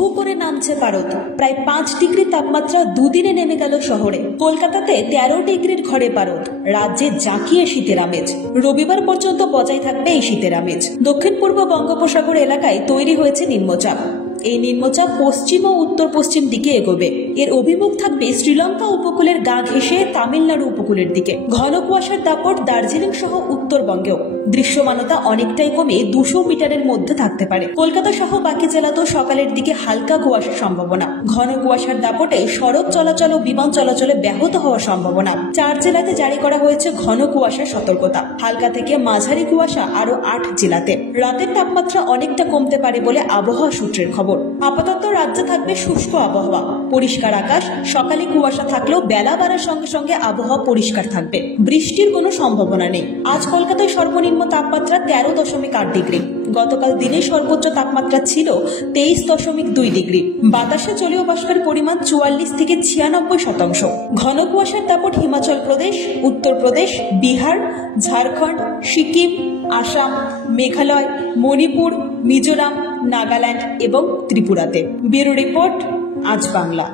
হু করে নামছে পারদ। প্রায় 5 ডিগ্রি তাপমাত্রা দুদিনে নেমে গেল শহরে। কলকাতাতে 13 ডিগ্রির ঘরে পারদ। রাজ্যে জাঁকিয়ে শীতের আমেজ। রবিবার পর্যন্ত বজায় থাকবে এই শীতের আমেজ। দক্ষিণ পূর্ব বঙ্গোপসাগর এলাকায় তৈরি হয়েছে নিম্নচাপ। এই নিম্নচাপ পশ্চিম ও উত্তর পশ্চিম দিকে এগোবে। এর অভিমুখ থাকবে শ্রীলঙ্কা উপকূলের গা ঘেঁষে তামিলনাড়ু উপকূলের দিকে। ঘন কুয়াশার দাপট দার্জিলিং সহ উত্তরবঙ্গেও। দৃশ্যমানতা অনেকটাই কমে 200 মিটারের মধ্যে থাকতে পারে। কলকাতা সহ বাকি জেলাতেও সকালের দিকে হালকা কুয়াশার সম্ভাবনা। ঘন কুয়াশার দাপটে সড়ক চলাচল ও বিমান চলাচলে ব্যাহত হওয়ার সম্ভাবনা। 4 জেলাতে জারি করা হয়েছে ঘন কুয়াশার সতর্কতা। হালকা থেকে মাঝারি কুয়াশা আরো 8 জেলাতে। রাতের তাপমাত্রা অনেকটা কমতে পারে বলে আবহাওয়া সূত্রের খবর। আপাতত রাজ্যে থাকবে শুষ্ক আবহাওয়া। পরিষ্কার আকাশ। সকালে কুয়াশা থাকলেও বেলা বাড়ার সঙ্গে সঙ্গে আবহাওয়া পরিষ্কার থাকবে। বৃষ্টির কোনো সম্ভাবনা নেই। আজ কলকাতায় সর্বনিম্ন তাপমাত্রা 13.8 ডিগ্রি। গতকাল দিনে সর্বোচ্চ তাপমাত্রা ছিল 23.2 ডিগ্রি। বাতাসে জলীয় বাষ্পের পরিমাণ 44 থেকে 96%। ঘন কুয়াশার দাপট হিমাচল প্রদেশ, উত্তরপ্রদেশ, বিহার, ঝাড়খণ্ড, সিকিম, আসাম, মেঘালয়, মণিপুর, মিজোরাম, নাগাল্যান্ড এবং ত্রিপুরাতে। ব্যুরো রিপোর্ট, আজ বাংলা।